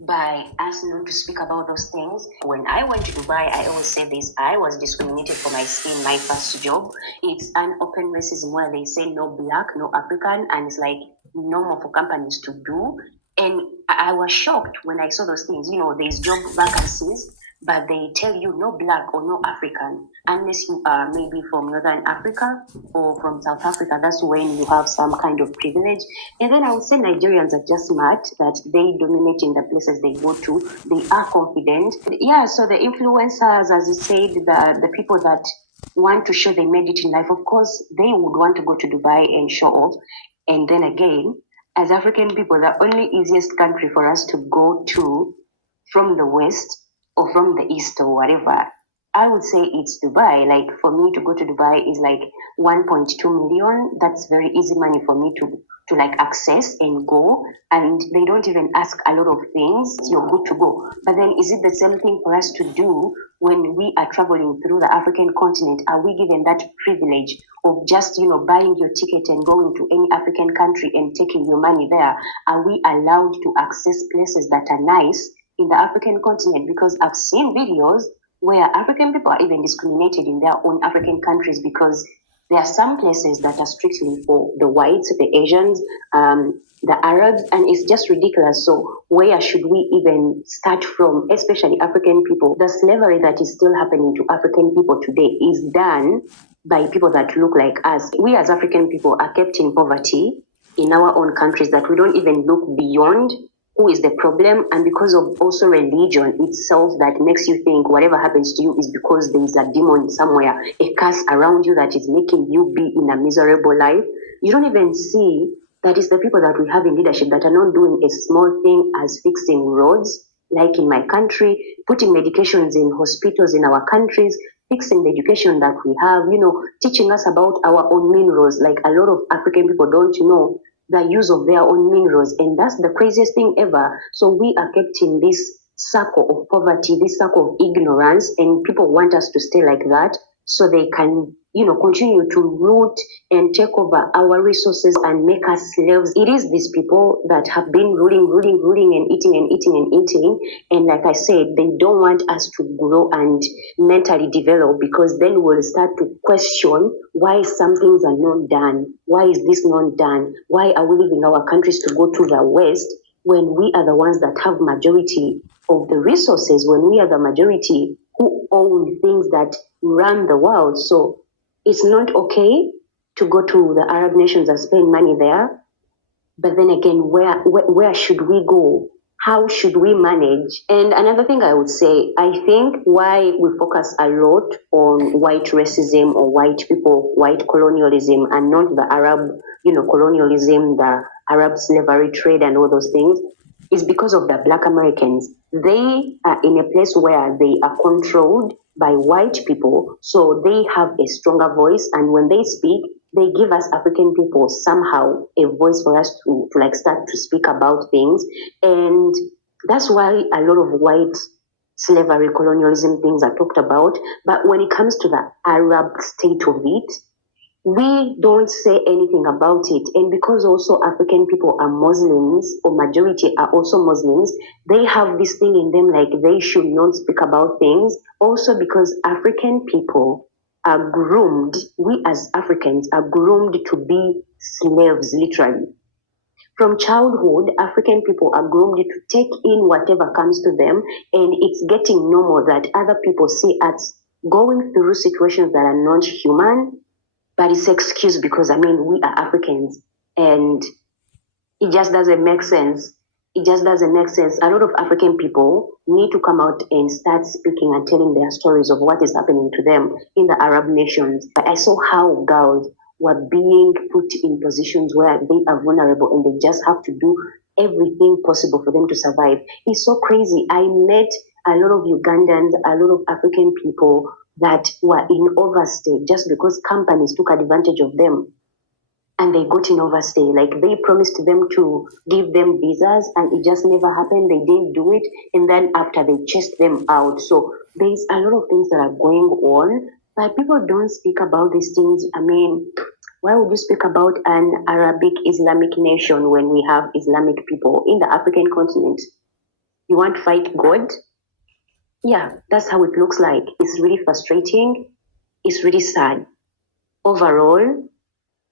by us not to speak about those things. When I went to Dubai, I always say this, I was discriminated for my skin, my first job. It's an open racism where they say no black, no African, and it's like normal for companies to do. And I was shocked when I saw those things. There's job vacancies, but they tell you no black or no African unless you are maybe from Northern Africa or from South Africa. That's when you have some kind of privilege. And then I would say Nigerians are just smart that they dominate in the places they go to. They are confident. Yeah, so the influencers, as you said, the people that want to show they made it in life, of course, they would want to go to Dubai and show off. And then again, as African people, the only easiest country for us to go to from the West or from the East or whatever, I would say it's Dubai. Like for me to go to Dubai is like 1.2 million. That's very easy money for me to like access and go. And they don't even ask a lot of things. You're good to go. But then is it the same thing for us to do when we are traveling through the African continent? Are we given that privilege of just, buying your ticket and going to any African country and taking your money there? Are we allowed to access places that are nice in the African continent? Because I've seen videos where African people are even discriminated in their own African countries because there are some places that are strictly for the whites, the Asians, the Arabs, and it's just ridiculous. So where should we even start from, especially African people? The slavery that is still happening to African people today is done by people that look like us. We as African people are kept in poverty in our own countries that we don't even look beyond who is the problem, and because of also religion itself that makes you think whatever happens to you is because there is a demon somewhere, a curse around you that is making you be in a miserable life. You don't even see that is the people that we have in leadership that are not doing a small thing as fixing roads, like in my country, putting medications in hospitals in our countries, fixing the education that we have, teaching us about our own minerals. Like a lot of African people don't know the use of their own minerals. And that's the craziest thing ever. So we are kept in this circle of poverty, this circle of ignorance, and people want us to stay like that so they can, continue to root and take over our resources and make us slaves. It is these people that have been ruling and eating and eating and eating. And like I said, they don't want us to grow and mentally develop, because then we'll start to question why some things are not done. Why is this not done? Why are we leaving our countries to go to the West when we are the ones that have majority of the resources, when we are the majority who own things that run the world? So it's not okay to go to the Arab nations and spend money there. But then again, where should we go? How should we manage? And another thing I would say, I think why we focus a lot on white racism or white people, white colonialism, and not the Arab, colonialism, the Arab slavery trade and all those things, is because of the Black Americans. They are in a place where they are controlled by white people, so they have a stronger voice, and when they speak, they give us African people somehow a voice for us to like start to speak about things. And that's why a lot of white slavery colonialism things are talked about. But when it comes to the Arab state of it, we don't say anything about it. And because also African people are Muslims, or majority are also Muslims, they have this thing in them like they should not speak about things. Also because African people are groomed, we as Africans are groomed to be slaves, literally. From childhood, African people are groomed to take in whatever comes to them, and it's getting normal that other people see us going through situations that are not human, but it's excused because we are Africans, and it just doesn't make sense. It just doesn't make sense. A lot of African people need to come out and start speaking and telling their stories of what is happening to them in the Arab nations. I saw how girls were being put in positions where they are vulnerable and they just have to do everything possible for them to survive. It's so crazy. I met a lot of Ugandans, a lot of African people that were in overstay just because companies took advantage of them and they got in overstay. Like they promised them to give them visas and it just never happened. They didn't do it. And then after they chased them out. So there's a lot of things that are going on, but people don't speak about these things. Why would you speak about an Arabic Islamic nation when we have Islamic people in the African continent? You want to fight God? Yeah, that's how it looks like. It's really frustrating. It's really sad. Overall,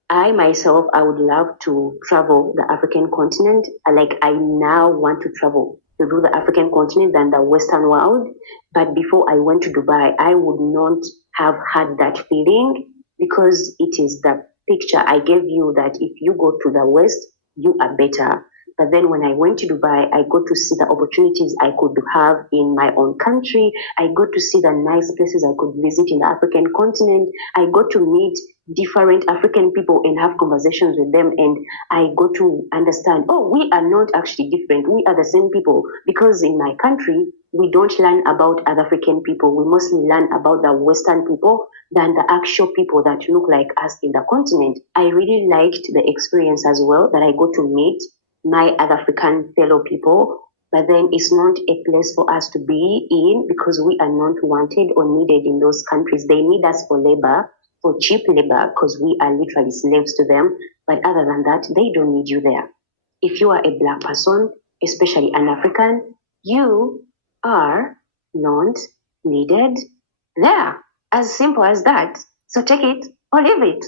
I myself, I would love to travel the African continent. I now want to travel to do the African continent than the Western world. But before I went to Dubai, I would not have had that feeling because it is the picture I gave you that if you go to the West, you are better. But then when I went to Dubai, I got to see the opportunities I could have in my own country. I got to see the nice places I could visit in the African continent. I got to meet different African people and have conversations with them. And I got to understand, oh, we are not actually different. We are the same people. Because in my country, we don't learn about other African people. We mostly learn about the Western people than the actual people that look like us in the continent. I really liked the experience as well that I got to meet my other African fellow people, but then it's not a place for us to be in because we are not wanted or needed in those countries. They need us for labor, for cheap labor, because we are literally slaves to them. But other than that, they don't need you there. If you are a Black person, especially an African, you are not needed there. As simple as that. So take it or leave it.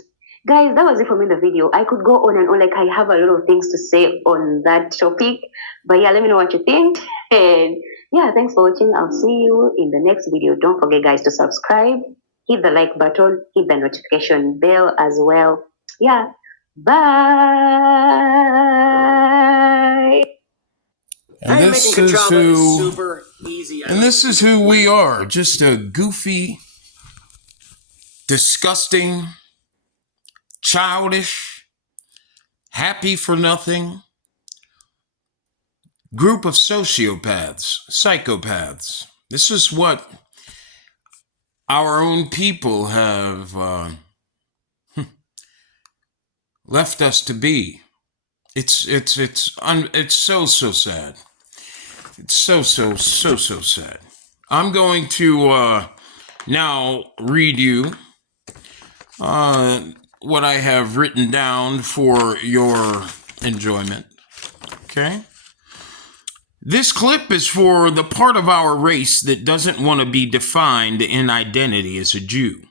Guys, that was it for me in the video. I could go on and on, like I have a lot of things to say on that topic. But yeah, let me know what you think. And yeah, thanks for watching. I'll see you in the next video. Don't forget, guys, to subscribe, hit the like button, hit the notification bell as well. Yeah, bye. And this is who we are. Just a goofy, disgusting, childish, happy for nothing group of sociopaths, psychopaths. This is what our own people have left us to be. It's so sad. It's so sad. I'm going to now read you what I have written down for your enjoyment. Okay? This clip is for the part of our race that doesn't want to be defined in identity as a Jew.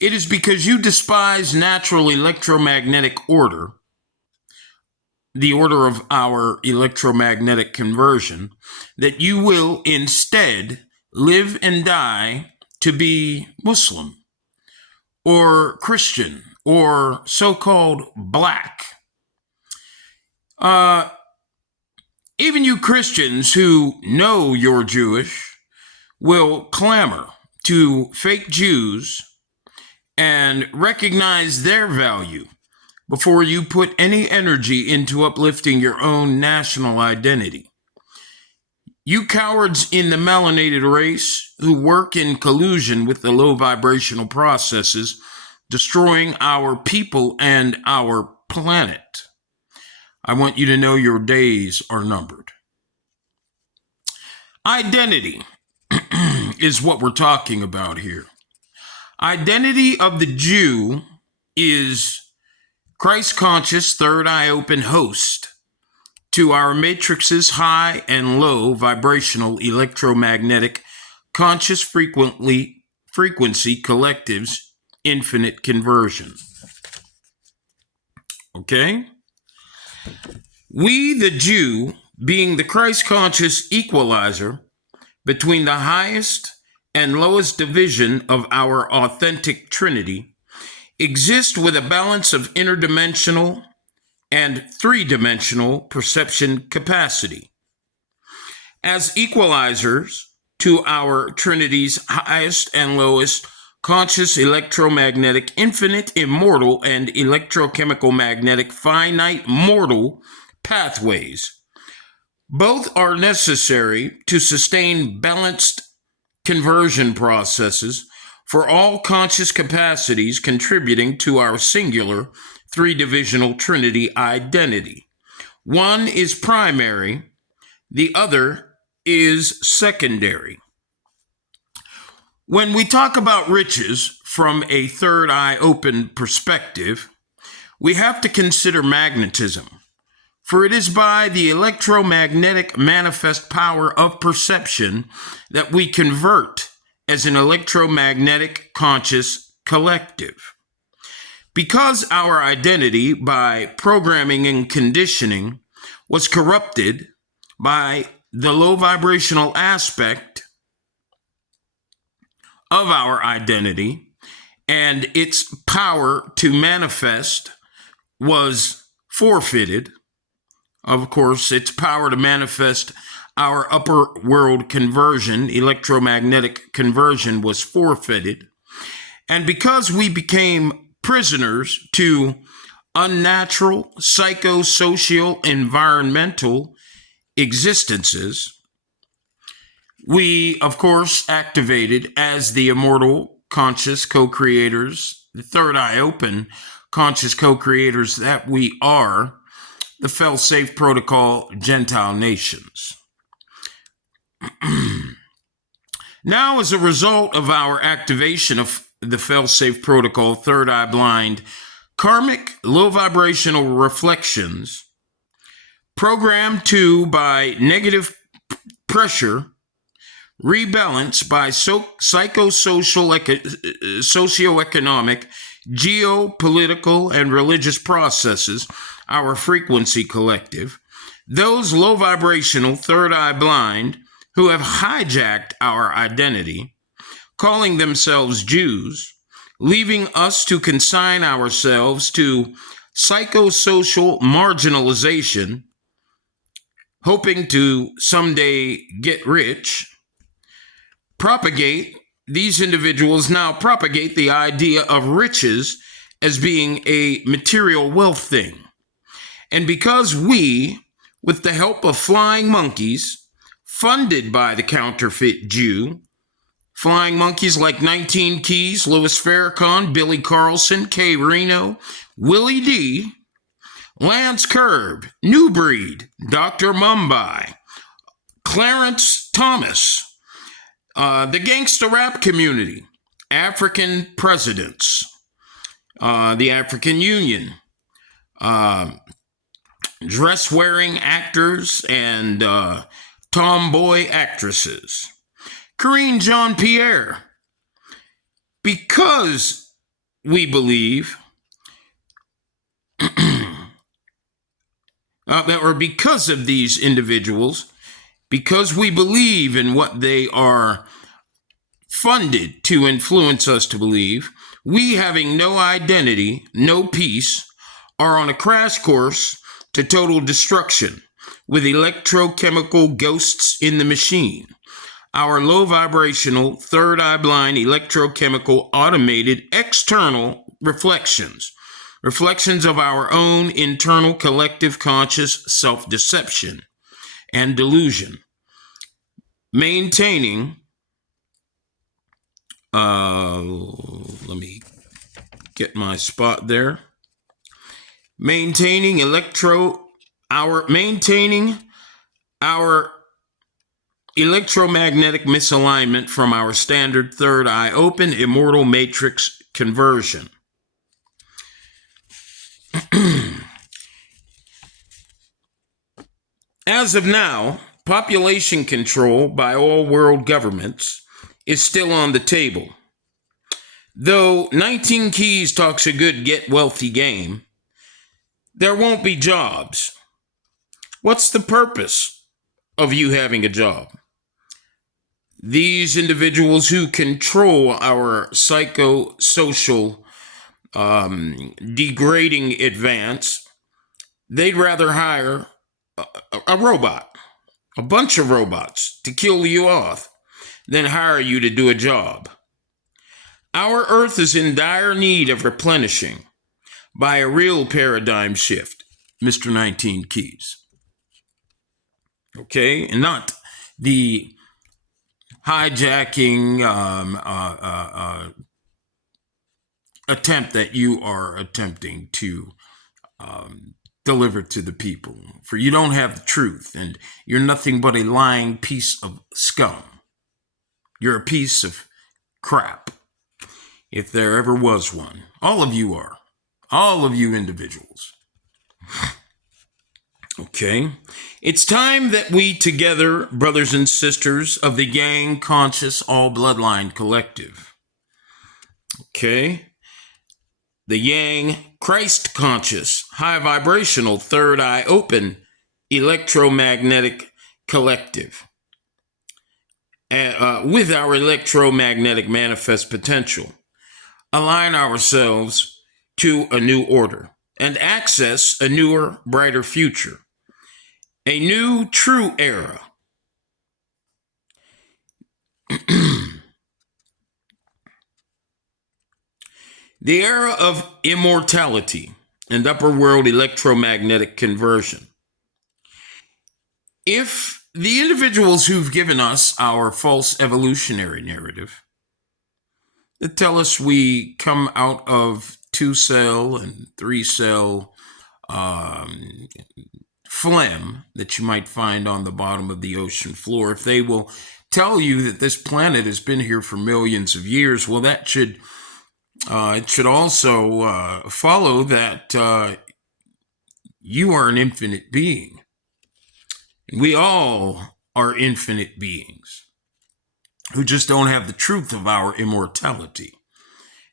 It is because you despise natural electromagnetic order, the order of our electromagnetic conversion, that you will instead live and die to be Muslim or Christian or so-called black. Even you Christians who know you're Jewish will clamor to fake Jews and recognize their value before you put any energy into uplifting your own national identity. You cowards in the melanated race who work in collusion with the low vibrational processes destroying our people and our planet, I want you to know your days are numbered. Identity is what we're talking about here. Identity of the Jew is Christ-conscious, third eye open host to our matrix's high and low vibrational electromagnetic conscious frequency collectives infinite conversion. Okay? We, the Jew, being the Christ-conscious equalizer between the highest and lowest division of our authentic Trinity, exist with a balance of interdimensional and three-dimensional perception capacity. As equalizers to our Trinity's highest and lowest conscious electromagnetic infinite immortal and electrochemical magnetic finite mortal pathways. Both are necessary to sustain balanced conversion processes for all conscious capacities contributing to our singular three-divisional Trinity identity. One is primary, the other is secondary. When we talk about riches from a third eye open perspective, we have to consider magnetism For it is by the electromagnetic manifest power of perception that we convert as an electromagnetic conscious collective. Because our identity by programming and conditioning was corrupted by the low vibrational aspect of our identity, and its power to manifest was forfeited. Of course, its power to manifest our upper world conversion, electromagnetic conversion, was forfeited. And because we became prisoners to unnatural, psychosocial, environmental existences, we, of course, activated as the immortal conscious co-creators, the third eye open conscious co-creators that we are, the Fail-Safe Protocol Gentile nations. Now, as a result of our activation of the Fail-Safe Protocol Third Eye Blind karmic low vibrational reflections, programmed to by negative pressure, rebalance by psychosocial, socioeconomic, geopolitical, and religious processes, our frequency collective, those low vibrational third eye blind who have hijacked our identity, calling themselves Jews, leaving us to consign ourselves to psychosocial marginalization, hoping to someday get rich, these individuals now propagate the idea of riches as being a material wealth thing. And because we, with the help of flying monkeys, funded by the counterfeit Jew, flying monkeys like 19 Keys, Louis Farrakhan, Billy Carlson, Kay Reno, Willie D., Lance Curb, New Breed, Dr. Mumbai, Clarence Thomas, the gangster rap community, African presidents, the African Union, dress-wearing actors and tomboy actresses, Karine Jean-Pierre, because we believe, or because of these individuals, because we believe in what they are funded to influence us to believe, we, having no identity, no peace, are on a crash course to total destruction with electrochemical ghosts in the machine. Our low vibrational, third eye blind, electrochemical, automated, external reflections of our own internal collective conscious self-deception and delusion, maintaining, let me get my spot there, maintaining our electromagnetic misalignment from our standard third eye open immortal matrix conversion. As of now, population control by all world governments is still on the table. Though 19 Keys talks a good get wealthy game, there won't be jobs. What's the purpose of you having a job? These individuals who control our psychosocial degrading advance, they'd rather hire a robot, a bunch of robots to kill you off than hire you to do a job. Our earth is in dire need of replenishing by a real paradigm shift, Mr. 19 Keys. Okay, and not the hijacking attempt that you are attempting to deliver to the people. For you don't have the truth, and you're nothing but a lying piece of scum. You're a piece of crap, if there ever was one. All of you are. All of you individuals. Okay. It's time that we together, brothers and sisters of the Yang Conscious All Bloodline Collective. Okay. The Yang Christ Conscious High Vibrational Third Eye Open Electromagnetic Collective. With our electromagnetic manifest potential, align ourselves to a new order and access a newer, brighter future, a new, true era. The era of immortality and upper world electromagnetic conversion. If the individuals who've given us our false evolutionary narrative that tell us we come out of 2-cell and 3-cell phlegm that you might find on the bottom of the ocean floor, if they will tell you that this planet has been here for millions of years, well, that should it should also follow that you are an infinite being. We all are infinite beings who just don't have the truth of our immortality.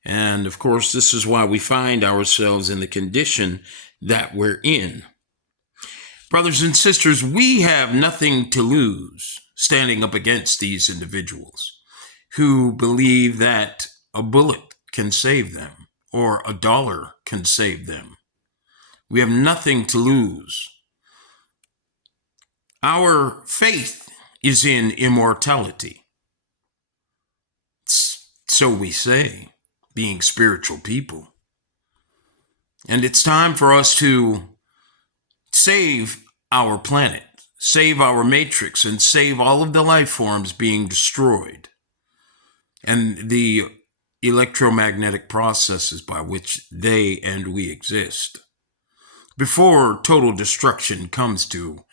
And of course, this is why we find ourselves in the condition that we're in. Brothers and sisters, we have nothing to lose standing up against these individuals who believe that a bullet can save them or a dollar can save them. We have nothing to lose. Our faith is in immortality. So we say, being spiritual people. And it's time for us to save our planet, save our matrix, and save all of the life forms being destroyed, and the electromagnetic processes by which they and we exist, before total destruction comes to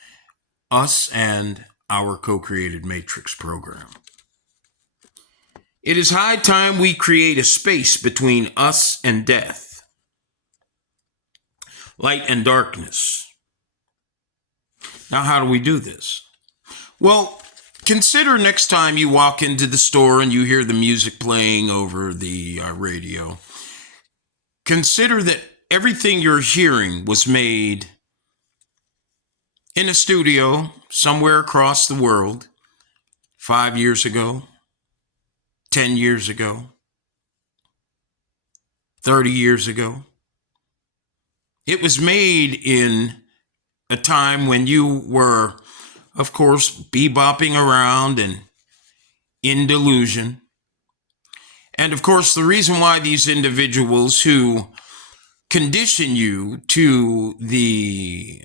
us and our co-created matrix program. It is high time we create a space between us and death, light and darkness. Now, how do we do this? Well, consider next time you walk into the store and you hear the music playing over the radio. Consider that everything you're hearing was made in a studio somewhere across the world 5 years ago, 10 years ago, 30 years ago. It was made in a time when you were, of course, bebopping around and in delusion. And of course, the reason why these individuals who condition you to the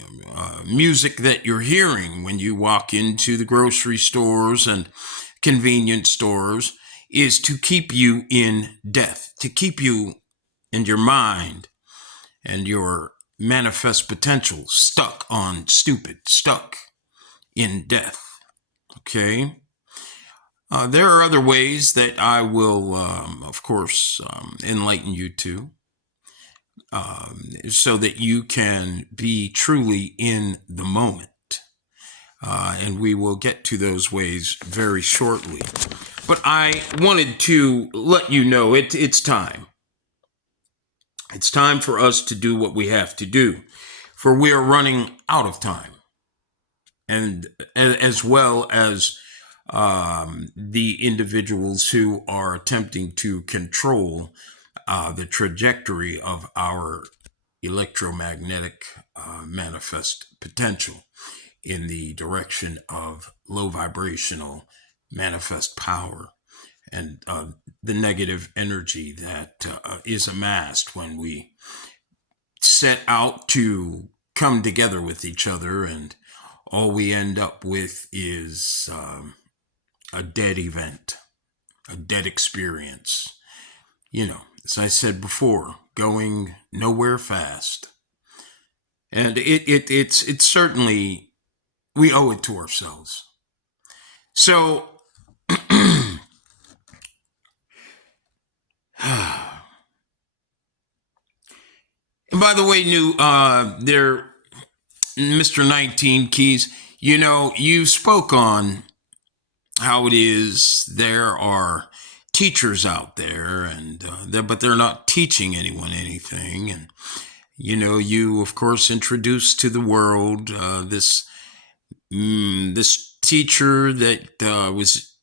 music that you're hearing when you walk into the grocery stores and convenience stores is to keep you in death, to keep you in your mind and your manifest potential stuck on stupid, stuck in death. Okay? There are other ways that I will, of course, enlighten you to, so that you can be truly in the moment. And we will get to those ways very shortly. But I wanted to let you know it's time. It's time for us to do what we have to do, for we are running out of time. And as well as the individuals who are attempting to control the trajectory of our electromagnetic manifest potential in the direction of low vibrational manifest power and the negative energy that is amassed when we set out to come together with each other, and all we end up with is a dead event, a dead experience. You know, as I said before, going nowhere fast. And it's certainly, we owe it to ourselves. So, and by the way, there Mr. 19 Keys, you know, you spoke on how it is there are teachers out there, and but they're not teaching anyone anything. And you know, you of course introduced to the world this teacher that was,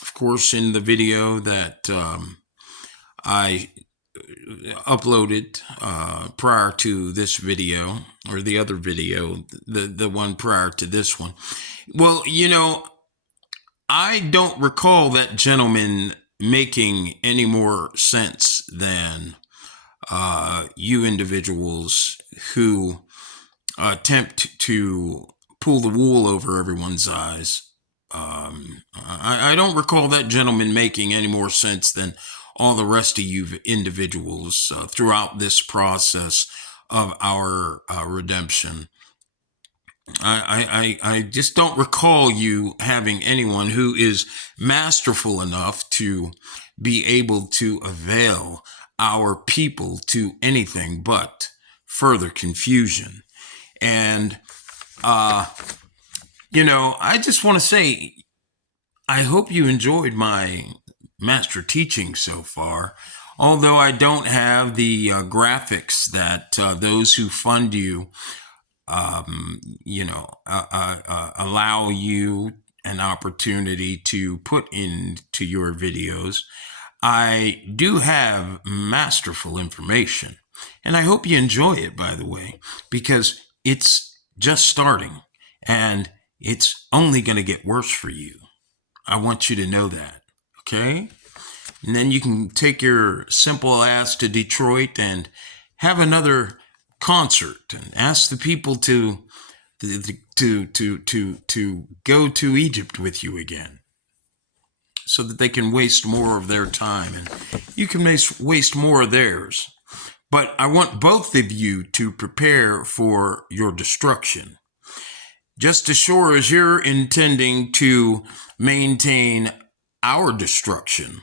of course, in the video that I uploaded prior to this video, or the other video, the one prior to this one. Well, you know, I don't recall that gentleman making any more sense than you individuals who attempt to pull the wool over everyone's eyes. I don't recall that gentleman making any more sense than all the rest of you individuals throughout this process of our redemption. I just don't recall you having anyone who is masterful enough to be able to avail our people to anything but further confusion. And, you know, I just want to say, I hope you enjoyed my master teaching so far. Although I don't have the graphics that those who fund you allow you an opportunity to put into your videos, I do have masterful information. And I hope you enjoy it, by the way, because it's just starting and it's only going to get worse for you. I want you to know that, okay? And then you can take your simple ass to Detroit and have another concert and ask the people to go to Egypt with you again, so that they can waste more of their time and you can waste more of theirs. But I want both of you to prepare for your destruction. Just as sure as you're intending to maintain our destruction,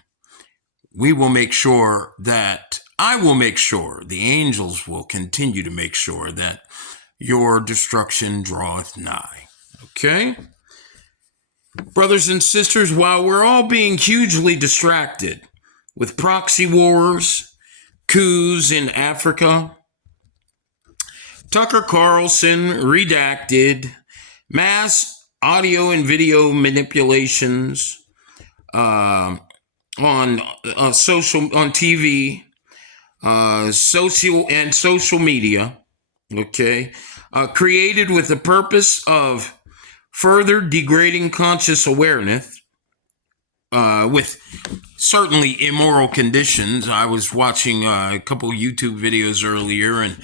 we will make sure that I will make sure, the angels will continue to make sure that your destruction draweth nigh. Okay? Brothers and sisters, while we're all being hugely distracted with proxy wars, coups in Africa, Tucker Carlson redacted, mass audio and video manipulations on TV, social media, okay, created with the purpose of further degrading conscious awareness, with certainly immoral conditions. I was watching a couple YouTube videos earlier, and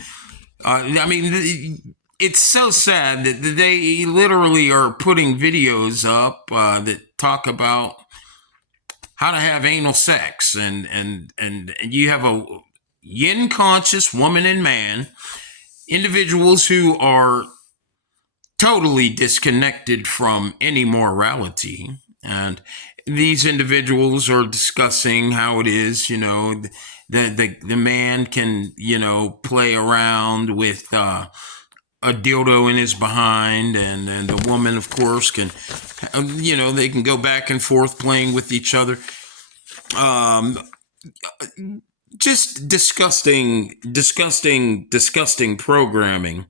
I mean, it's so sad that they literally are putting videos up that talk about how to have anal sex, and you have a yin conscious woman and man, individuals who are totally disconnected from any morality, and these individuals are discussing how it is, you know, the man can, you know, play around with a dildo in his behind, and the woman, of course, can, you know, they can go back and forth playing with each other. Just disgusting programming.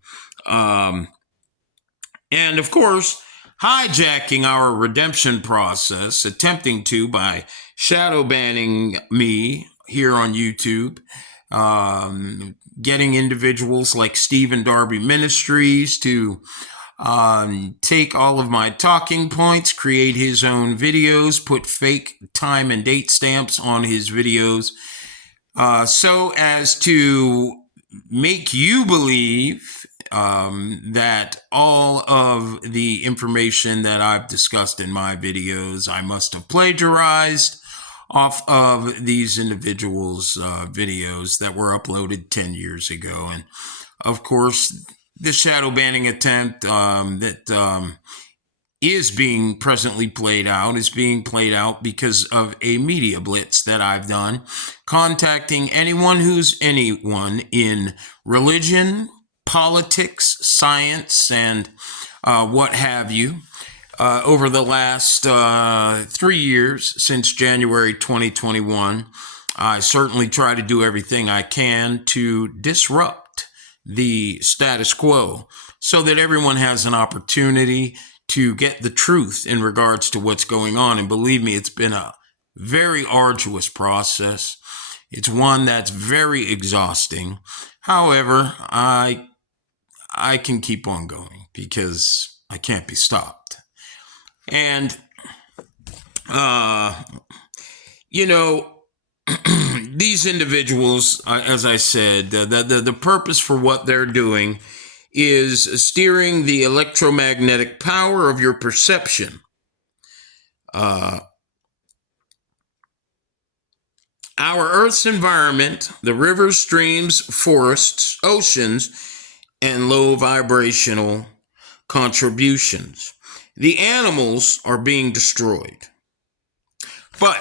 And of course, hijacking our redemption process, attempting to by shadow banning me here on YouTube, getting individuals like Stephen Darby Ministries to take all of my talking points, create his own videos, put fake time and date stamps on his videos, so as to make you believe that all of the information that I've discussed in my videos, I must have plagiarized off of these individuals' videos that were uploaded 10 years ago. And of course, the shadow banning attempt that is being presently played out is being played out because of a media blitz that I've done, contacting anyone who's anyone in religion, politics, science, and what have you over the last 3 years since January 2021. I certainly try to do everything I can to disrupt the status quo so that everyone has an opportunity to get the truth in regards to what's going on. And believe me, it's been a very arduous process. It's one that's very exhausting. However, I can keep on going because I can't be stopped. And, these individuals, as I said, the purpose for what they're doing is steering the electromagnetic power of your perception. Our Earth's environment, the rivers, streams, forests, oceans, and low vibrational contributions. The animals are being destroyed. But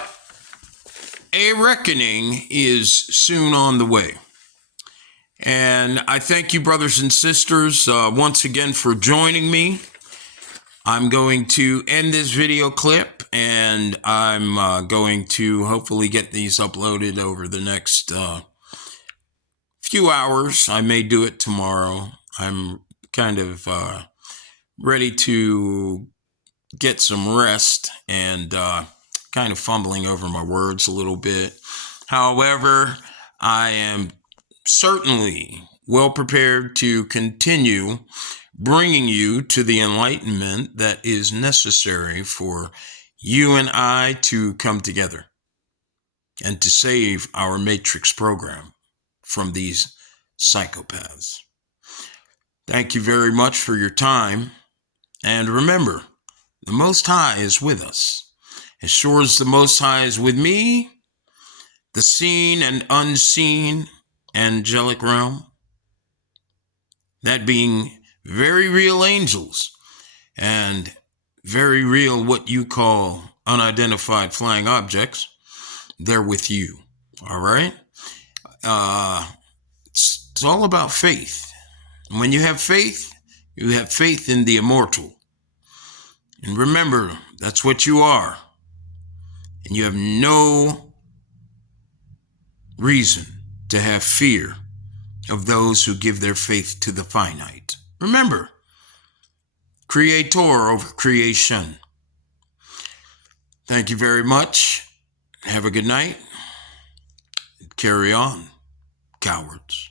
a reckoning is soon on the way. And I thank you, brothers and sisters, once again for joining me. I'm going to end this video clip, and I'm going to hopefully get these uploaded over the next few hours. I may do it tomorrow. I'm kind of ready to get some rest and kind of fumbling over my words a little bit. However, I am certainly well prepared to continue bringing you to the enlightenment that is necessary for you and I to come together and to save our Matrix program from these psychopaths. Thank you very much for your time. And remember, the Most High is with us. As sure as the Most High is with me, the seen and unseen angelic realm, that being very real angels and very real what you call unidentified flying objects, they're with you. All right? It's all about faith. And when you have faith in the immortal. And remember, that's what you are. And you have no reason to have fear of those who give their faith to the finite. Remember, creator over creation. Thank you very much. Have a good night. Carry on, cowards.